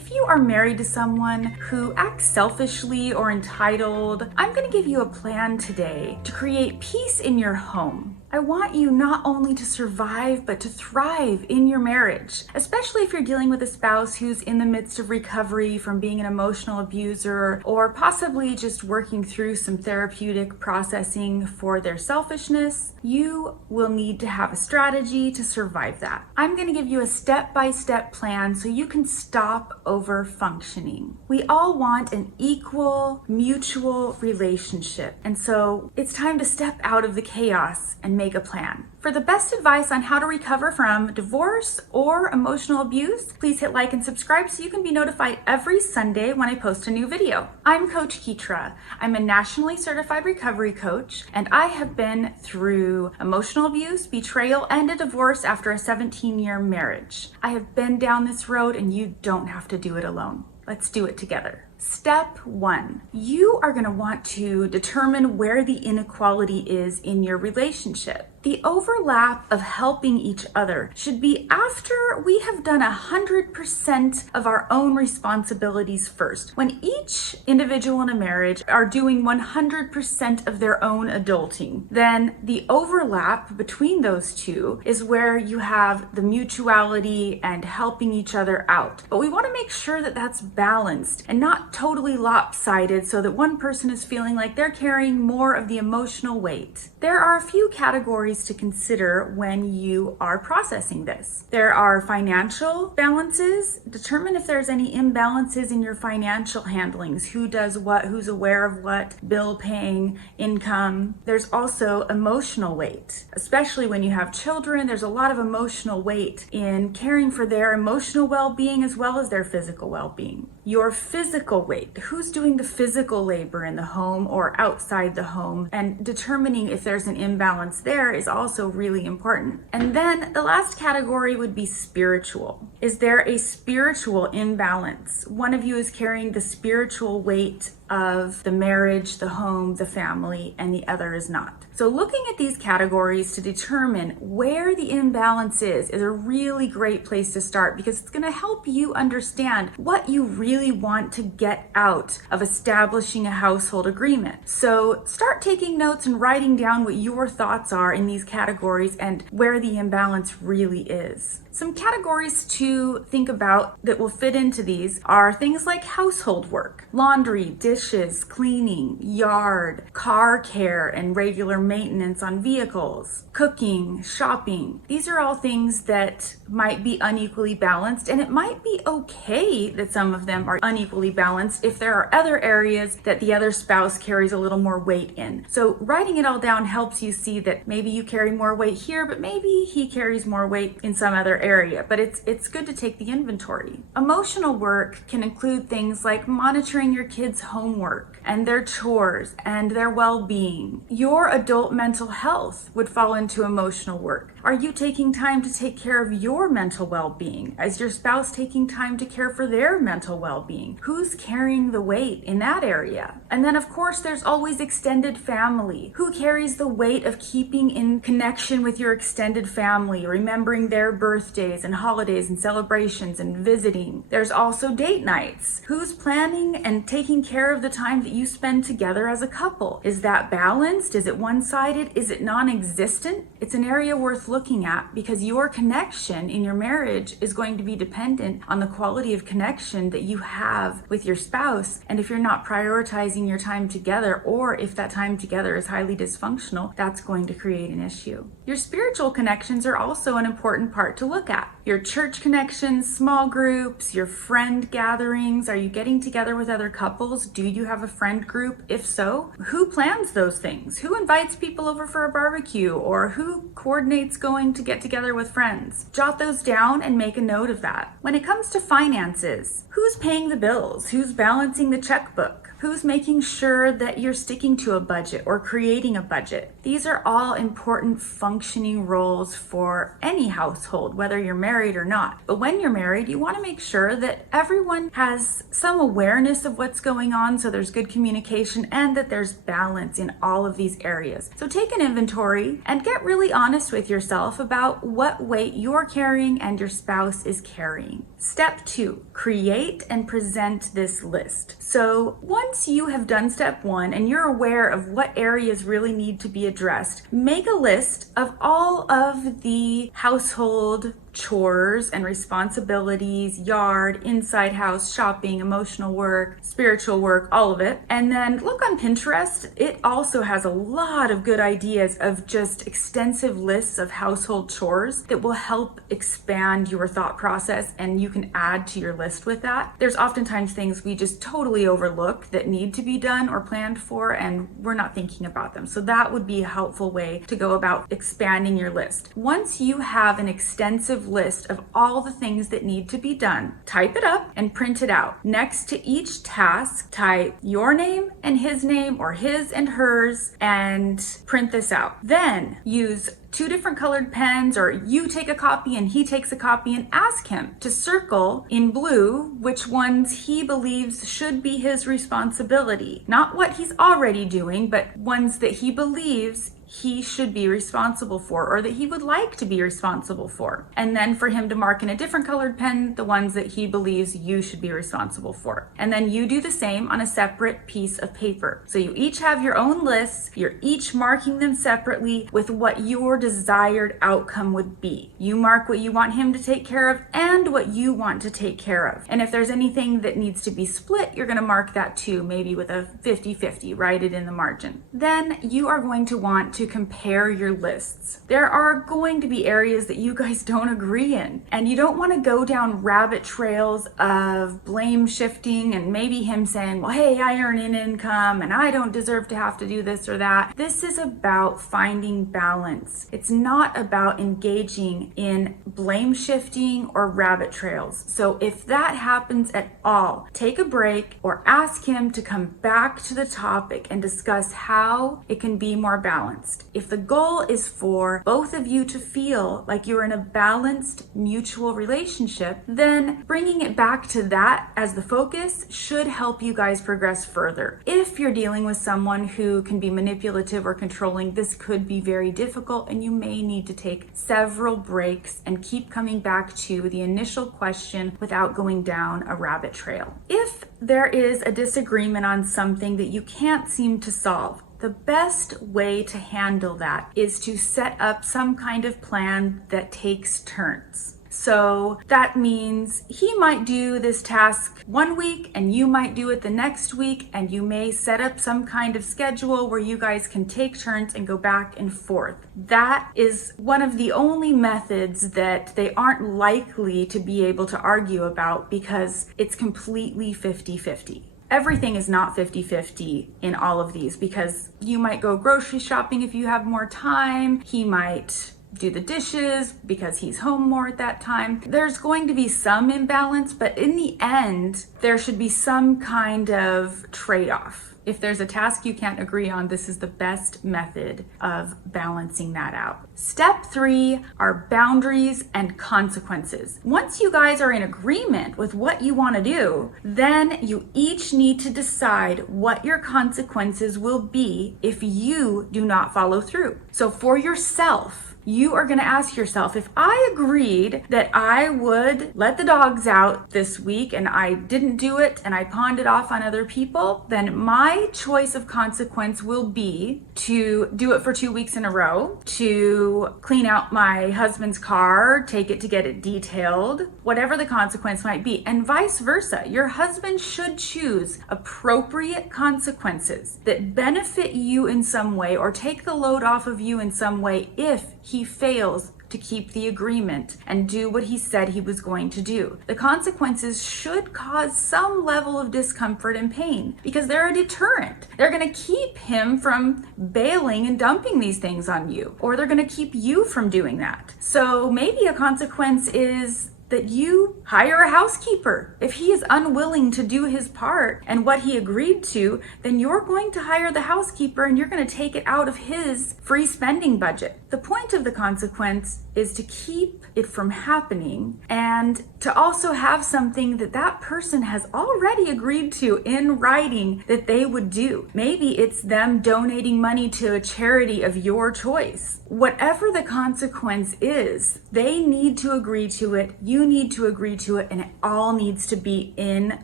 If you are married to someone who acts selfishly or entitled, I'm going to give you a plan today to create peace in your home. I want you not only to survive, but to thrive in your marriage, especially if you're dealing with a spouse who's in the midst of recovery from being an emotional abuser, or possibly just working through some therapeutic processing for their selfishness. You will need to have a strategy to survive that. I'm going to give you a step-by-step plan so you can stop over-functioning. We all want an equal, mutual relationship, and so it's time to step out of the chaos and make a plan. For the best advice on how to recover from divorce or emotional abuse, please hit like and subscribe so you can be notified every Sunday when I post a new video. I'm Coach Ketra. I'm a nationally certified recovery coach, and I have been through emotional abuse, betrayal, and a divorce after a 17-year marriage. I have been down this road, and you don't have to do it alone. Let's do it together. Step 1, you are going to want to determine where the inequality is in your relationship. The overlap of helping each other should be after we have done 100% of our own responsibilities first. When each individual in a marriage are doing 100% of their own adulting, then the overlap between those two is where you have the mutuality and helping each other out. But we want to make sure that that's balanced and not totally lopsided so that one person is feeling like they're carrying more of the emotional weight. There are a few categories to consider when you are processing this. There are financial balances. Determine if there's any imbalances in your financial handlings. Who does what, who's aware of what, bill paying, income. There's also emotional weight. Especially when you have children, there's a lot of emotional weight in caring for their emotional well-being as well as their physical well-being. Your physical weight. Who's doing the physical labor in the home or outside the home, and determining if there's an imbalance there is also really important. And then the last category would be spiritual. Is there a spiritual imbalance? One of you is carrying the spiritual weight of the marriage, the home, the family, and the other is not. So looking at these categories to determine where the imbalance is a really great place to start, because it's going to help you understand what you really want to get out of establishing a household agreement. So start taking notes and writing down what your thoughts are in these categories and where the imbalance really is. Some categories to think about that will fit into these are things like household work, laundry, dishes, cleaning, yard, car care and regular maintenance on vehicles, cooking, shopping. These are all things that might be unequally balanced, and it might be okay that some of them are unequally balanced if there are other areas that the other spouse carries a little more weight in. So writing it all down helps you see that maybe you carry more weight here, but maybe he carries more weight in some other area. But it's good to take the inventory. Emotional work can include things like monitoring your kids' homework and their chores and their well-being. Your adult mental health would fall into emotional work. Are you taking time to take care of your mental well-being? Is your spouse taking time to care for their mental well-being? Who's carrying the weight in that area? And then of course there's always extended family. Who carries the weight of keeping in connection with your extended family, remembering their birthdays and holidays and celebrations and visiting? There's also date nights. Who's planning and taking care of the time that you spend together as a couple? Is that balanced? Is it one-sided? Is it non-existent? It's an area worth looking at, because your connection in your marriage is going to be dependent on the quality of connection that you have with your spouse. And if you're not prioritizing your time together, or if that time together is highly dysfunctional, that's going to create an issue. Your spiritual connections are also an important part to look at. Your church connections, small groups, your friend gatherings. Are you getting together with other couples? Do you have a friend group? If so, who plans those things? Who invites people over for a barbecue? Or who coordinates going to get together with friends? Jot those down and make a note of that. When it comes to finances, who's paying the bills? Who's balancing the checkbook? Who's making sure that you're sticking to a budget or creating a budget? These are all important functioning roles for any household, whether you're married or not. But when you're married, you want to make sure that everyone has some awareness of what's going on, so there's good communication and that there's balance in all of these areas. So take an inventory and get really honest with yourself about what weight you're carrying and your spouse is carrying. Step 2, create and present this list. So once you have done step 1 and you're aware of what areas really need to be addressed, make a list of all of the household chores and responsibilities, yard, inside house, shopping, emotional work, spiritual work, all of it. And then look on Pinterest. It also has a lot of good ideas of just extensive lists of household chores that will help expand your thought process, and you can add to your list with that. There's oftentimes things we just totally overlook that need to be done or planned for, and we're not thinking about them. So that would be a helpful way to go about expanding your list. Once you have an extensive list of all the things that need to be done, type it up and print it out. Next to each task, type your name and his name, or his and hers, and print this out. Then use 2 different colored pens, or you take a copy and he takes a copy, and ask him to circle in blue which ones he believes should be his responsibility. Not what he's already doing, but ones that he believes he should be responsible for, or that he would like to be responsible for. And then for him to mark in a different colored pen the ones that he believes you should be responsible for. And then you do the same on a separate piece of paper. So you each have your own lists, you're each marking them separately with what your desired outcome would be. You mark what you want him to take care of and what you want to take care of. And if there's anything that needs to be split, you're gonna mark that too, maybe with a 50-50, write it in the margin. Then you are going to want to compare your lists. There are going to be areas that you guys don't agree in, and you don't want to go down rabbit trails of blame shifting and maybe him saying, well, hey, I earn an income and I don't deserve to have to do this or that. This is about finding balance. It's not about engaging in blame shifting or rabbit trails. So if that happens at all, take a break or ask him to come back to the topic and discuss how it can be more balanced. If the goal is for both of you to feel like you're in a balanced mutual relationship, then bringing it back to that as the focus should help you guys progress further. If you're dealing with someone who can be manipulative or controlling, this could be very difficult, and you may need to take several breaks and keep coming back to the initial question without going down a rabbit trail. If there is a disagreement on something that you can't seem to solve, the best way to handle that is to set up some kind of plan that takes turns. So that means he might do this task one week and you might do it the next week, and you may set up some kind of schedule where you guys can take turns and go back and forth. That is one of the only methods that they aren't likely to be able to argue about, because it's completely 50-50. Everything is not 50-50 in all of these, because you might go grocery shopping if you have more time. He might do the dishes because he's home more at that time. There's going to be some imbalance, but in the end, there should be some kind of trade-off. If there's a task you can't agree on, this is the best method of balancing that out. Step 3 are boundaries and consequences. Once you guys are in agreement with what you want to do, then you each need to decide what your consequences will be if you do not follow through. So for yourself, you are going to ask yourself, if I agreed that I would let the dogs out this week and I didn't do it and I pawned it off on other people, then my choice of consequence will be to do it for 2 weeks in a row, to clean out my husband's car, take it to get it detailed, whatever the consequence might be, and vice versa. Your husband should choose appropriate consequences that benefit you in some way or take the load off of you in some way if he fails to keep the agreement and do what he said he was going to do. The consequences should cause some level of discomfort and pain, because they're a deterrent. They're going to keep him from bailing and dumping these things on you, or they're going to keep you from doing that. So maybe a consequence is that you hire a housekeeper. If he is unwilling to do his part and what he agreed to, then you're going to hire the housekeeper and you're going to take it out of his free spending budget. The point of the consequence is to keep it from happening and to also have something that that person has already agreed to in writing that they would do. Maybe it's them donating money to a charity of your choice. Whatever the consequence is, they need to agree to it, you need to agree to it, and it all needs to be in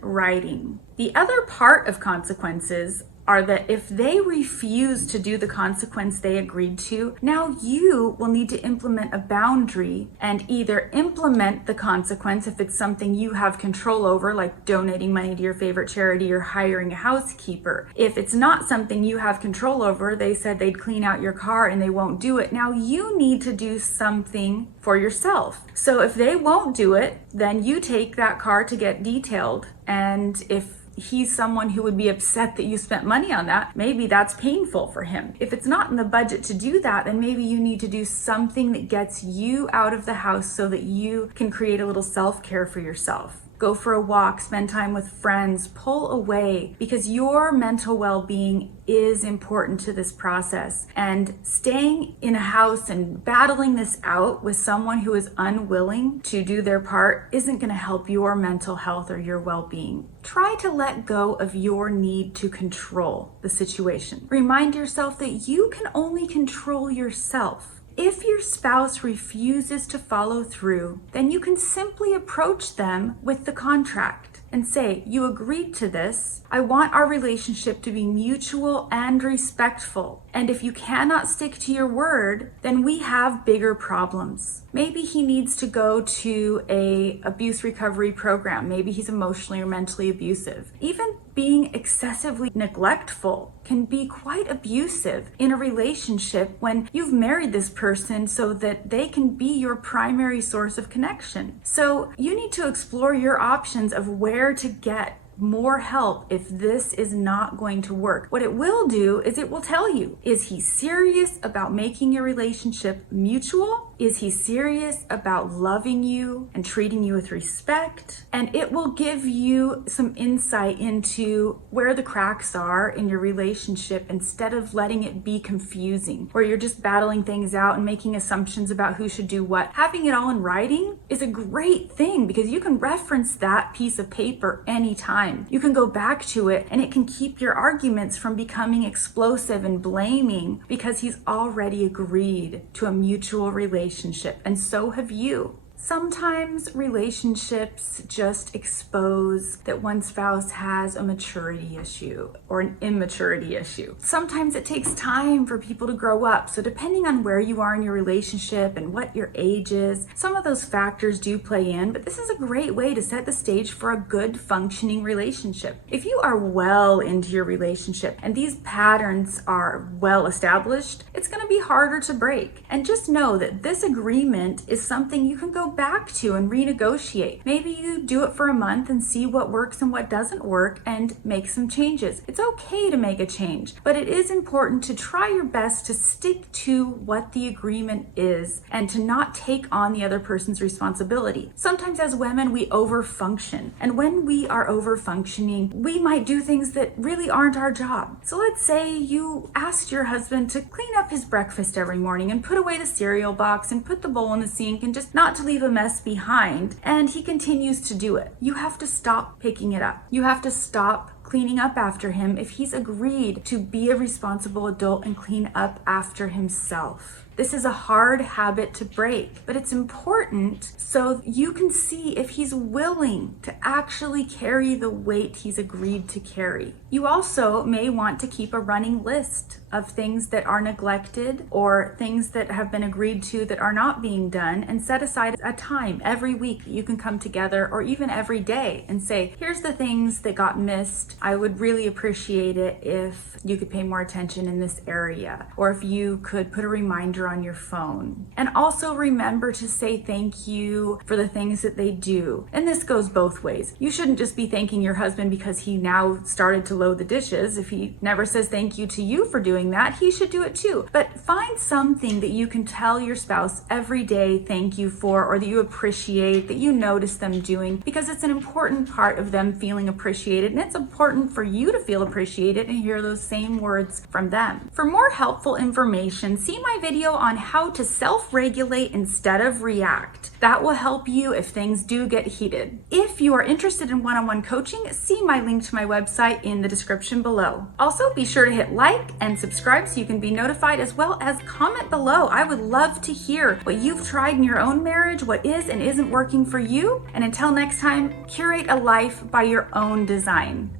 writing. The other part of consequences are that if they refuse to do the consequence they agreed to, now you will need to implement a boundary and either implement the consequence if it's something you have control over, like donating money to your favorite charity or hiring a housekeeper. If it's not something you have control over, they said they'd clean out your car and they won't do it, now you need to do something for yourself. So if they won't do it, then you take that car to get detailed, and if he's someone who would be upset that you spent money on that, maybe that's painful for him. If it's not in the budget to do that, then maybe you need to do something that gets you out of the house so that you can create a little self-care for yourself. Go for a walk, spend time with friends, pull away, because your mental well-being is important to this process. And staying in a house and battling this out with someone who is unwilling to do their part isn't going to help your mental health or your well-being. Try to let go of your need to control the situation. Remind yourself that you can only control yourself. If your spouse refuses to follow through, then you can simply approach them with the contract and say, you agreed to this. I want our relationship to be mutual and respectful. And if you cannot stick to your word, then we have bigger problems. Maybe he needs to go to a abuse recovery program. Maybe he's emotionally or mentally abusive. Even being excessively neglectful can be quite abusive in a relationship when you've married this person so that they can be your primary source of connection. So you need to explore your options of where to get more help if this is not going to work. What it will do is it will tell you, is he serious about making your relationship mutual? Is he serious about loving you and treating you with respect? And it will give you some insight into where the cracks are in your relationship instead of letting it be confusing, where you're just battling things out and making assumptions about who should do what. Having it all in writing is a great thing because you can reference that piece of paper anytime. You can go back to it and it can keep your arguments from becoming explosive and blaming because he's already agreed to a mutual relationship, and so have you. Sometimes relationships just expose that one spouse has a maturity issue or an immaturity issue. Sometimes it takes time for people to grow up. So depending on where you are in your relationship and what your age is, some of those factors do play in, but this is a great way to set the stage for a good functioning relationship. If you are well into your relationship and these patterns are well established, it's going to be harder to break. And just know that this agreement is something you can go back to and renegotiate. Maybe you do it for a month and see what works and what doesn't work and make some changes. It's okay to make a change, but it is important to try your best to stick to what the agreement is and to not take on the other person's responsibility. Sometimes as women, we overfunction. And when we are overfunctioning, we might do things that really aren't our job. So let's say you asked your husband to clean up his breakfast every morning and put away the cereal box and put the bowl in the sink and just not to leave a mess behind, and he continues to do it. You have to stop picking it up. You have to stop cleaning up after him if he's agreed to be a responsible adult and clean up after himself. This is a hard habit to break, but it's important so you can see if he's willing to actually carry the weight he's agreed to carry. You also may want to keep a running list of things that are neglected or things that have been agreed to that are not being done, and set aside a time every week that you can come together, or even every day, and say, here's the things that got missed. I would really appreciate it if you could pay more attention in this area, or if you could put a reminder on your phone. And also remember to say thank you for the things that they do. And this goes both ways. You shouldn't just be thanking your husband because he now started to load the dishes. If he never says thank you to you for doing that, he should do it too. But find something that you can tell your spouse every day thank you for, or that you appreciate, that you notice them doing, because it's an important part of them feeling appreciated, and it's important for you to feel appreciated and hear those same words from them. For more helpful information, see my video on how to self-regulate instead of react. That will help you if things do get heated. If you are interested in one-on-one coaching, see my link to my website in the description below. Also, be sure to hit like and subscribe so you can be notified, as well as comment below. I would love to hear what you've tried in your own marriage, what is and isn't working for you. And until next time, curate a life by your own design.